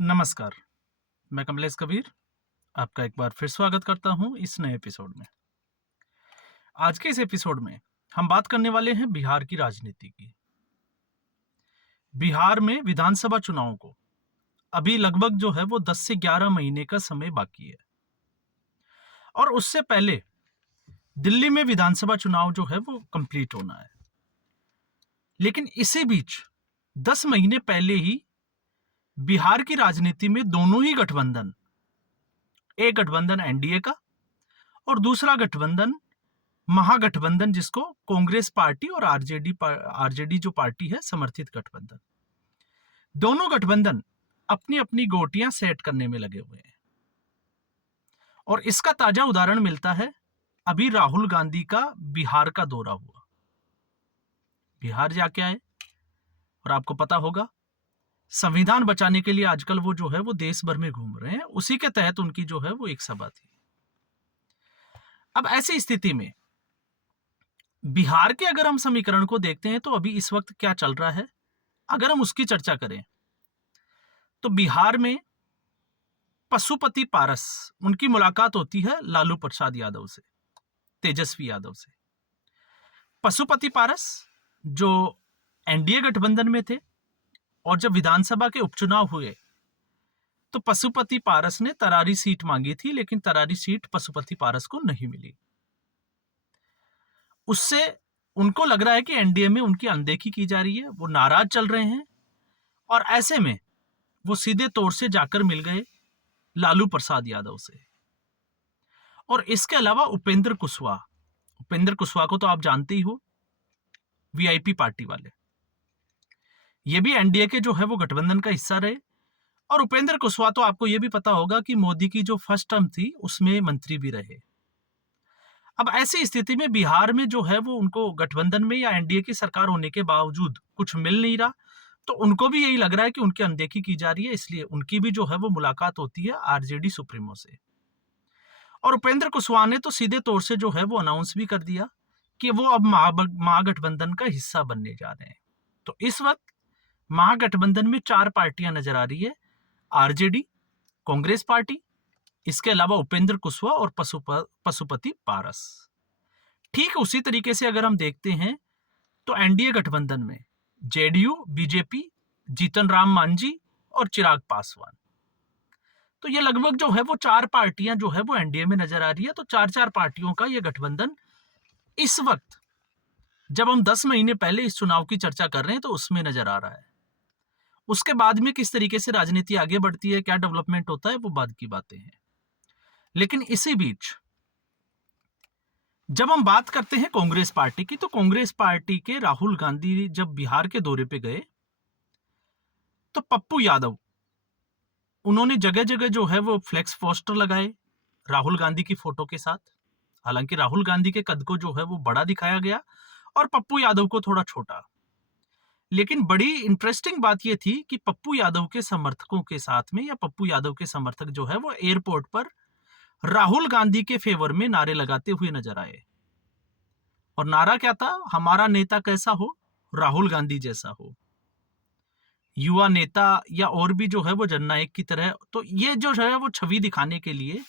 नमस्कार, मैं कमलेश कबीर आपका एक बार फिर स्वागत करता हूं इस नए एपिसोड में। आज के इस एपिसोड में हम बात करने वाले हैं बिहार की राजनीति की। बिहार में विधानसभा चुनाव को अभी लगभग जो है वो 10 से 11 महीने का समय बाकी है और उससे पहले दिल्ली में विधानसभा चुनाव जो है वो कंप्लीट होना है। लेकिन इसी बीच 10 महीने पहले ही बिहार की राजनीति में दोनों ही गठबंधन, एक गठबंधन एनडीए का और दूसरा गठबंधन महागठबंधन, जिसको कांग्रेस पार्टी और आरजेडी जो पार्टी है समर्थित गठबंधन, दोनों गठबंधन अपनी अपनी गोटियां सेट करने में लगे हुए हैं। और इसका ताजा उदाहरण मिलता है अभी राहुल गांधी का बिहार का दौरा हुआ। बिहार जाके आए और आपको पता होगा संविधान बचाने के लिए आजकल वो जो है वो देश भर में घूम रहे हैं। उसी के तहत उनकी जो है वो एक सभा थी। अब ऐसी स्थिति में बिहार के अगर हम समीकरण को देखते हैं तो अभी इस वक्त क्या चल रहा है, अगर हम उसकी चर्चा करें तो बिहार में पशुपति पारस, उनकी मुलाकात होती है लालू प्रसाद यादव से, तेजस्वी यादव से। पशुपति पारस जो एनडीए गठबंधन में थे और जब विधानसभा के उपचुनाव हुए तो पशुपति पारस ने तरारी सीट मांगी थी, लेकिन तरारी सीट पशुपति पारस को नहीं मिली। उससे उनको लग रहा है कि एनडीए में उनकी अनदेखी की जा रही है, वो नाराज चल रहे हैं और ऐसे में वो सीधे तौर से जाकर मिल गए लालू प्रसाद यादव से। और इसके अलावा उपेंद्र कुशवाहा को तो आप जानते ही हो, वीआईपी पार्टी वाले, ये भी एनडीए के जो है वो गठबंधन का हिस्सा रहे। और उपेंद्र कुशवाहा तो आपको ये भी पता होगा कि मोदी की जो फर्स्ट टर्म थी उसमें मंत्री भी रहे। अब ऐसी स्थिति में बिहार में जो है वो उनको गठबंधन में या एनडीए की सरकार होने के बावजूद कुछ मिल नहीं रहा, तो उनको भी यही लग रहा है कि उनकी अनदेखी की जा रही है, इसलिए उनकी भी जो है वो मुलाकात होती है आरजेडी सुप्रीमो से। और उपेंद्र कुशवाहा ने तो सीधे तौर से जो है वो अनाउंस भी कर दिया कि वो अब महागठबंधन का हिस्सा बनने जा रहे हैं। तो इस वक्त महागठबंधन में 4 पार्टियां नजर आ रही है, आरजेडी, कांग्रेस पार्टी, इसके अलावा उपेंद्र कुशवाहा और पशुपति पारस। ठीक उसी तरीके से अगर हम देखते हैं तो एनडीए गठबंधन में जेडीयू, बीजेपी, जीतन राम मांझी और चिराग पासवान, तो ये लगभग जो है वो 4 पार्टियां जो है वो एनडीए में नजर आ रही है। तो 4 पार्टियों का ये गठबंधन इस वक्त, जब हम 10 महीने पहले इस चुनाव की चर्चा कर रहे हैं, तो उसमें नजर आ रहा है। उसके बाद में किस तरीके से राजनीति आगे बढ़ती है, क्या डेवलपमेंट होता है, वो बाद की बातें हैं। लेकिन इसी बीच जब हम बात करते हैं कांग्रेस पार्टी की, तो कांग्रेस पार्टी के राहुल गांधी जब बिहार के दौरे पे गए तो पप्पू यादव, उन्होंने जगह जगह जो है वो फ्लेक्स पोस्टर लगाए राहुल गांधी की फोटो के साथ। हालांकि राहुल गांधी के कद को जो है वो बड़ा दिखाया गया और पप्पू यादव को थोड़ा छोटा। लेकिन बड़ी इंटरेस्टिंग बात यह थी कि पप्पू यादव के समर्थकों के साथ में, या पप्पू यादव के समर्थक जो है वो एयरपोर्ट पर राहुल गांधी के फेवर में नारे लगाते हुए नजर आए। और नारा क्या था? हमारा नेता कैसा हो, राहुल गांधी जैसा हो, युवा नेता या और भी जो है वो जननायक की तरह। तो ये जो है वो छवि दिखाने के लिए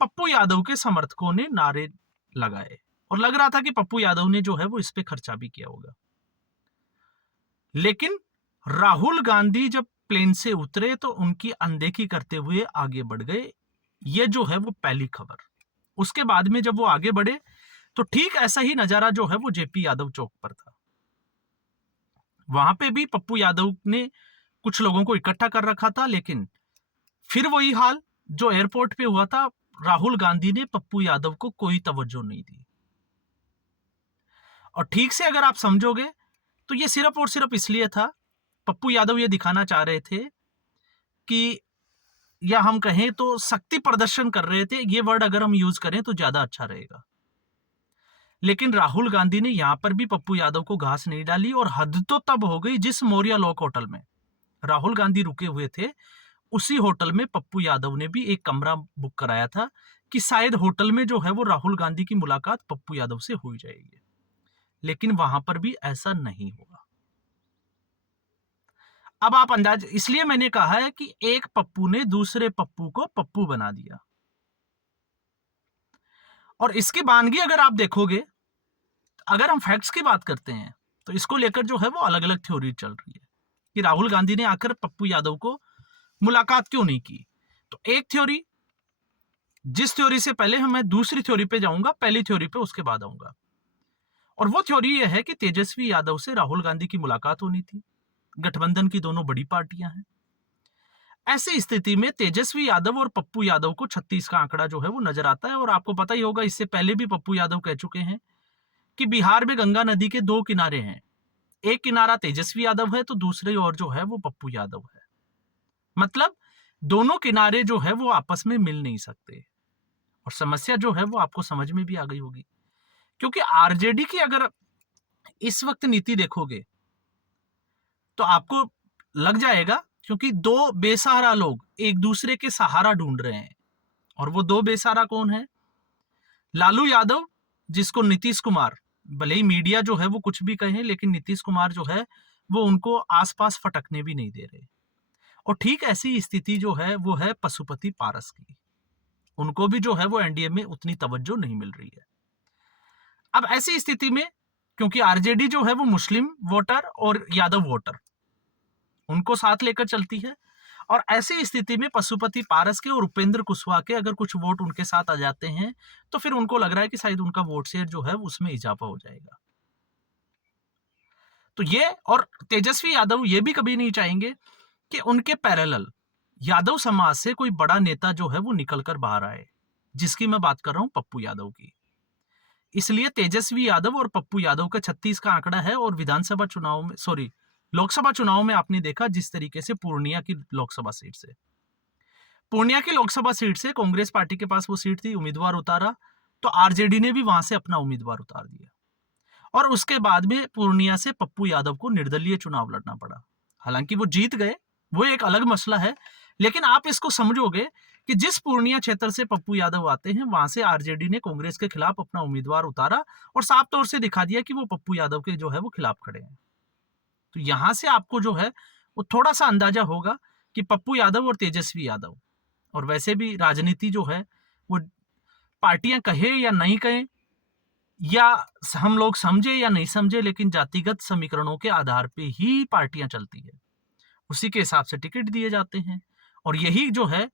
पप्पू यादव के समर्थकों ने नारे लगाए और लग रहा था कि पप्पू यादव ने जो है वो इस पे खर्चा भी किया होगा। लेकिन राहुल गांधी जब प्लेन से उतरे तो उनकी अनदेखी करते हुए आगे बढ़ गए। ये जो है वो पहली खबर। उसके बाद में जब वो आगे बढ़े तो ठीक ऐसा ही नजारा जो है वो जेपी यादव चौक पर था। वहां पे भी पप्पू यादव ने कुछ लोगों को इकट्ठा कर रखा था, लेकिन फिर वही हाल जो एयरपोर्ट पे हुआ था, राहुल गांधी ने पप्पू यादव को कोई तवज्जो नहीं दी। और ठीक से अगर आप समझोगे तो ये सिर्फ और सिर्फ इसलिए था, पप्पू यादव ये दिखाना चाह रहे थे कि, या हम कहें तो शक्ति प्रदर्शन कर रहे थे, ये वर्ड अगर हम यूज करें तो ज्यादा अच्छा रहेगा। लेकिन राहुल गांधी ने यहां पर भी पप्पू यादव को घास नहीं डाली। और हद तो तब हो गई, जिस मौर्या लॉक होटल में राहुल गांधी रुके हुए थे उसी होटल में पप्पू यादव ने भी एक कमरा बुक कराया था कि शायद होटल में जो है वो राहुल गांधी की मुलाकात पप्पू यादव से हो जाएगी। लेकिन वहां पर भी ऐसा नहीं हुआ। अब आप अंदाज, इसलिए मैंने कहा है कि एक पप्पू ने दूसरे पप्पू को पप्पू बना दिया। और इसकी वानगी अगर आप देखोगे, अगर हम फैक्ट्स की बात करते हैं तो इसको लेकर जो है वो अलग अलग थ्योरी चल रही है कि राहुल गांधी ने आकर पप्पू यादव को मुलाकात क्यों नहीं की। तो एक थ्योरी, जिस थ्योरी से पहले मैं दूसरी थ्योरी पे जाऊंगा, पहली थ्योरी पे उसके बाद आऊंगा, और वो थ्योरी ये है कि तेजस्वी यादव से राहुल गांधी की मुलाकात होनी थी। गठबंधन की दोनों बड़ी पार्टियां हैं। ऐसी स्थिति में तेजस्वी यादव और पप्पू यादव को 36 का आंकड़ा जो है वो नजर आता है। और आपको पता ही होगा, इससे पहले भी पप्पू यादव कह चुके हैं कि बिहार में गंगा नदी के दो किनारे हैं, एक किनारा तेजस्वी यादव है तो दूसरे ओर जो है वो पप्पू यादव है। मतलब दोनों किनारे जो है वो आपस में मिल नहीं सकते। और समस्या जो है वो आपको समझ में भी आ गई होगी, क्योंकि आरजेडी की अगर इस वक्त नीति देखोगे तो आपको लग जाएगा, क्योंकि दो बेसहारा लोग एक दूसरे के सहारा ढूंढ रहे हैं। और वो दो बेसहारा कौन है? लालू यादव, जिसको नीतीश कुमार, भले ही मीडिया जो है वो कुछ भी कहे, लेकिन नीतीश कुमार जो है वो उनको आसपास फटकने भी नहीं दे रहे। और ठीक ऐसी स्थिति जो है वो है पशुपति पारस की। उनको भी जो है वो एनडीए में उतनी तवज्जो नहीं मिल रही है। अब ऐसी स्थिति में, क्योंकि आरजेडी जो है वो मुस्लिम वोटर और यादव वोटर उनको साथ लेकर चलती है, और ऐसी स्थिति में पशुपति पारस के और उपेंद्र कुशवाहा के अगर कुछ वोट उनके साथ आ जाते हैं तो फिर उनको लग रहा है कि शायद उनका वोट शेयर जो है उसमें इजाफा हो जाएगा। तो ये, और तेजस्वी यादव ये भी कभी नहीं चाहेंगे कि उनके पैरेलल यादव समाज से कोई बड़ा नेता जो है वो निकलकर बाहर आए, जिसकी मैं बात कर रहा हूं पप्पू यादव की। इसलिए तेजस्वी यादव और पप्पू यादव का 36 का आंकड़ा है। और विधानसभा चुनाव में, सॉरी, लोकसभा चुनाव में आपने देखा जिस तरीके से पूर्णिया की लोकसभा सीट से कांग्रेस पार्टी के पास वो सीट थी, उम्मीदवार उतारा, तो आरजेडी ने भी वहां से अपना उम्मीदवार उतार दिया। और उसके बाद में पूर्णिया से पप्पू यादव को निर्दलीय चुनाव लड़ना पड़ा। हालांकि वो जीत गए, वो एक अलग मसला है, लेकिन आप इसको समझोगे कि जिस पूर्णिया क्षेत्र से पप्पू यादव आते हैं वहां से आरजेडी ने कांग्रेस के खिलाफ अपना उम्मीदवार उतारा और साफ तौर से दिखा दिया कि वो पप्पू यादव के जो है वो खिलाफ खड़े हैं। तो यहां से आपको जो है वो थोड़ा सा अंदाजा होगा कि पप्पू यादव और तेजस्वी यादव, और वैसे भी राजनीति जो है वो पार्टियां कहे या नहीं कहें, या हम लोग समझे या नहीं समझे, लेकिन जातिगत समीकरणों के आधार पे ही पार्टियां चलती है, उसी के हिसाब से टिकट दिए जाते हैं। और यही जो है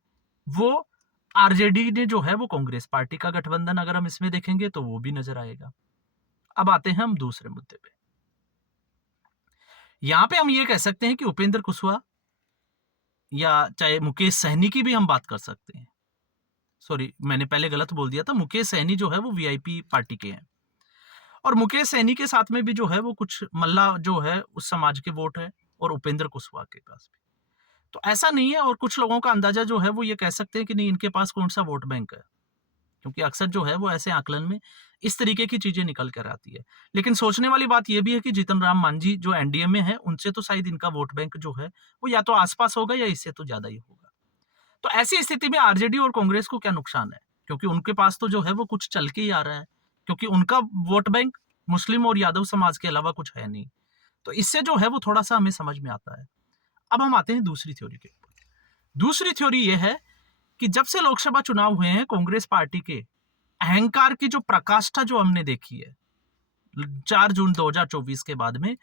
वो आरजेडी ने जो है वो कांग्रेस पार्टी का गठबंधन अगर हम इसमें देखेंगे तो वो भी नजर आएगा। अब आते हैं हम दूसरे मुद्दे पे। यहां पे हम ये कह सकते हैं कि उपेंद्र कुशवाहा या चाहे मुकेश सहनी की भी हम बात कर सकते हैं। सॉरी, मैंने पहले गलत बोल दिया था, मुकेश सहनी जो है वो वीआईपी पार्टी के हैं, और मुकेश सहनी के साथ में भी जो है वो कुछ मल्ला जो है उस समाज के वोट है, और उपेंद्र कुशवाहा के पास भी। तो ऐसा नहीं है, और कुछ लोगों का अंदाजा जो है वो ये कह सकते हैं कि नहीं, इनके पास कौन सा वोट बैंक है, क्योंकि अक्सर जो है वो ऐसे आकलन में इस तरीके की चीजें निकल कर आती है। लेकिन सोचने वाली बात यह भी है कि जीतन राम मांझी जो एनडीए में है उनसे तो शायद इनका वोट बैंक जो है वो या तो आसपास होगा या इससे तो ज्यादा ही होगा। तो ऐसी स्थिति में आरजेडी और कांग्रेस को क्या नुकसान है, क्योंकि उनके पास तो जो है वो कुछ चल के ही आ रहा है, क्योंकि उनका वोट बैंक मुस्लिम और यादव समाज के अलावा कुछ है नहीं। तो इससे जो है वो थोड़ा सा हमें समझ में आता है। अब हम आते हैं दूसरी थ्योरी के ऊपर। दूसरी थ्योरी ये है कि जब से लोकसभा चुनाव हुए हैं, कांग्रेस पार्टी के अहंकार की जो प्रकाष्ठा जो हमने देखी है 4 जून 2024 के बाद में,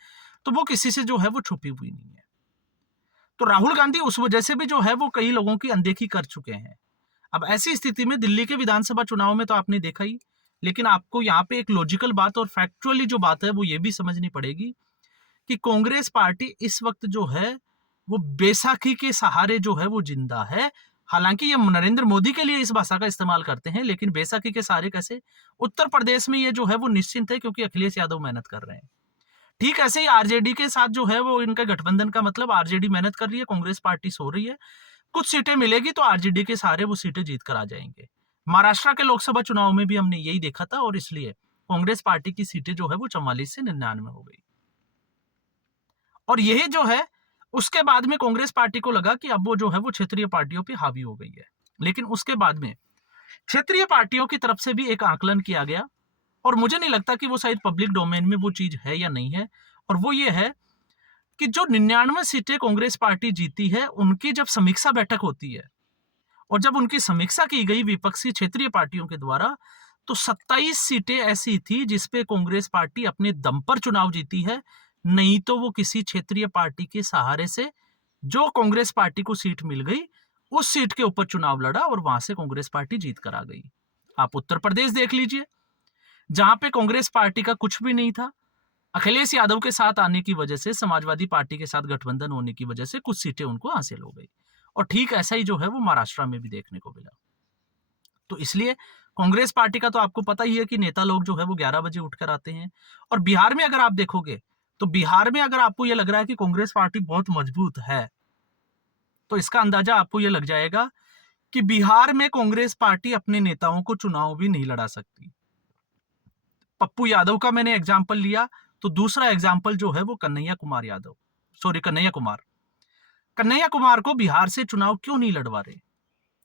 तो वो किसी से जो है वो छुपी हुई नहीं है। तो राहुल गांधी उस वजह से भी जो है वो कई लोगों की अनदेखी कर चुके हैं। अब ऐसी स्थिति में दिल्ली के विधानसभा चुनाव में तो आपने देखा ही, लेकिन आपको यहाँ पे एक लॉजिकल बात और फैक्चुअली जो बात है वो ये भी समझनी पड़ेगी कि कांग्रेस पार्टी इस वक्त जो है वो बैसाखी के सहारे जो है वो जिंदा है। हालांकि ये नरेंद्र मोदी के लिए इस भाषा का इस्तेमाल करते हैं, लेकिन बैसाखी के सहारे कैसे? उत्तर प्रदेश में ये जो है वो निश्चिंत है, क्योंकि अखिलेश यादव मेहनत कर रहे हैं। ठीक ऐसे ही आरजेडी के साथ जो है वो इनका गठबंधन का मतलब, आरजेडी मेहनत कर रही है, कांग्रेस पार्टी सो रही है। कुछ सीटें मिलेगी तो आरजेडी के सहारे वो सीटें जीत कर आ जाएंगे। महाराष्ट्र के लोकसभा चुनाव में भी हमने यही देखा था, और इसलिए कांग्रेस पार्टी की सीटें जो है वो 44 से 99 हो गई। और यही जो है उसके बाद में कांग्रेस पार्टी को लगा कि अब वो जो है वो क्षेत्रीय पार्टियों पे हावी हो गई है। लेकिन उसके बाद में क्षेत्रीय पार्टियों की तरफ से भी एक आकलन किया गया, और मुझे नहीं लगता कि वो शायद पब्लिक डोमेन में वो चीज है या नहीं है, और वो ये है कि जो 99 सीटें कांग्रेस पार्टी जीती है, उनकी जब समीक्षा बैठक होती है और जब उनकी समीक्षा की गई विपक्षी क्षेत्रीय पार्टियों के द्वारा, तो 27 सीटें ऐसी थी जिसपे कांग्रेस पार्टी अपने दम पर चुनाव जीती है, नहीं तो वो किसी क्षेत्रीय पार्टी के सहारे से जो कांग्रेस पार्टी को सीट मिल गई उस सीट के ऊपर चुनाव लड़ा और वहां से कांग्रेस पार्टी जीत कर आ गई। आप उत्तर प्रदेश देख लीजिए, जहां पे कांग्रेस पार्टी का कुछ भी नहीं था, अखिलेश यादव के साथ आने की वजह से, समाजवादी पार्टी के साथ गठबंधन होने की वजह से कुछ सीटें उनको हासिल हो गई। और ठीक ऐसा ही जो है वो महाराष्ट्र में भी देखने को मिला। तो इसलिए कांग्रेस पार्टी का तो आपको पता ही है कि नेता लोग जो है वो 11 बजे उठकर आते हैं। और बिहार में अगर आप देखोगे तो बिहार में अगर आपको यह लग रहा है कि कांग्रेस पार्टी बहुत मजबूत है, तो इसका अंदाजा आपको यह लग जाएगा कि बिहार में कांग्रेस पार्टी अपने नेताओं को चुनाव भी नहीं लड़ा सकती। पप्पू यादव का मैंने एग्जाम्पल लिया, तो दूसरा एग्जाम्पल जो है वो कन्हैया कुमार। कन्हैया कुमार को बिहार से चुनाव क्यों नहीं लड़वा रहे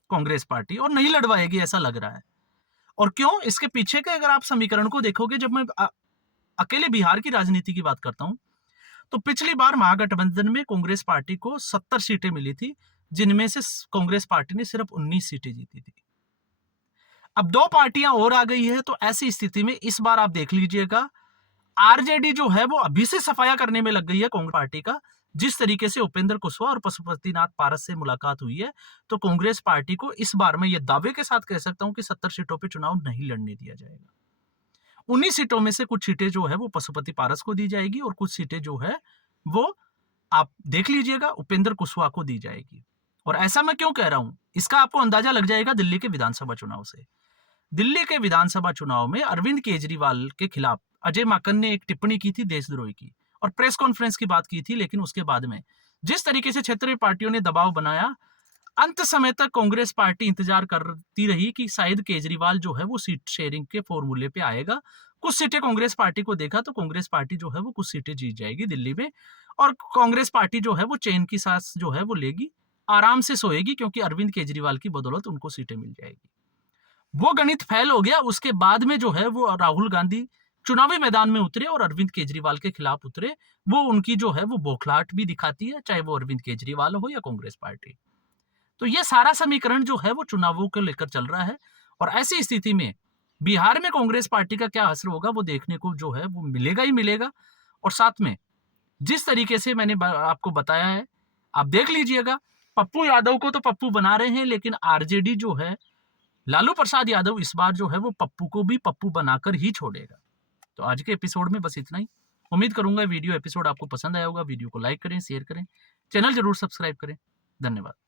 कांग्रेस पार्टी, और नहीं लड़वाएगी ऐसा लग रहा है। और क्यों, इसके पीछे के अगर आप समीकरण को देखोगे, जब मैं अकेले बिहार की राजनीति की बात करता हूं, तो पिछली बार महागठबंधन में कांग्रेस पार्टी को 70 सीटें मिली थी, जिनमें से कांग्रेस पार्टी ने सिर्फ 19 सीटें जीती थी। अब 2 पार्टियां और आ गई है, तो ऐसी स्थिति में इस बार आप देख लीजिएगा, आरजेडी जो है वो अभी से सफाया करने में लग गई है कांग्रेस पार्टी का। जिस तरीके से उपेंद्र कुशवाहा और पशुपतिनाथ पारस से मुलाकात हुई है, तो कांग्रेस पार्टी को इस बार मैं ये दावे के साथ कह सकता हूं कि 70 सीटों पे चुनाव नहीं लड़ने दिया जाएगा। 19 सीटों में से कुछ सीटें जो है वो पशुपति पारस को दी जाएगी और कुछ सीटें जो है वो आप देख लीजिएगा उपेंद्र कुशवाहा को दी जाएगी। और ऐसा मैं क्यों कह रहा हूं, इसका आपको अंदाजा लग जाएगा दिल्ली के विधानसभा चुनाव से। दिल्ली के विधानसभा चुनाव में अरविंद केजरीवाल के खिलाफ अजय माकन ने एक टिप्पणी की थी देशद्रोही की, और प्रेस कॉन्फ्रेंस की बात की थी, लेकिन उसके बाद में जिस तरीके से क्षेत्रीय पार्टियों ने दबाव बनाया, अंत समय तक कांग्रेस पार्टी इंतजार करती रही कि शायद केजरीवाल जो है वो सीट शेयरिंग के फॉर्मूले पे आएगा। कुछ सीटें कांग्रेस पार्टी को देखा, तो कांग्रेस पार्टी जो है वो कुछ सीटें जीत जाएगी दिल्ली में, और कांग्रेस पार्टी जो है वो चैन की सांस जो है वो लेगी, आराम से सोएगी, क्योंकि अरविंद केजरीवाल की बदौलत उनको सीटें मिल जाएगी। वो गणित फेल हो गया। उसके बाद में जो है वो राहुल गांधी चुनावी मैदान में उतरे और अरविंद केजरीवाल के खिलाफ उतरे। वो उनकी जो है वो बौखलाहट भी दिखाती है, चाहे वो अरविंद केजरीवाल हो या कांग्रेस पार्टी। तो ये सारा समीकरण जो है वो चुनावों को लेकर चल रहा है, और ऐसी स्थिति में बिहार में कांग्रेस पार्टी का क्या असर होगा वो देखने को जो है वो मिलेगा ही मिलेगा। और साथ में जिस तरीके से मैंने आपको बताया है, आप देख लीजिएगा, पप्पू यादव को तो पप्पू बना रहे हैं, लेकिन आरजेडी जो है, लालू प्रसाद यादव इस बार जो है वो पप्पू को भी पप्पू बनाकर ही छोड़ेगा। तो आज के एपिसोड में बस इतना ही। उम्मीद करूंगा वीडियो एपिसोड आपको पसंद आया होगा। वीडियो को लाइक करें, शेयर करें, चैनल जरूर सब्सक्राइब करें। धन्यवाद।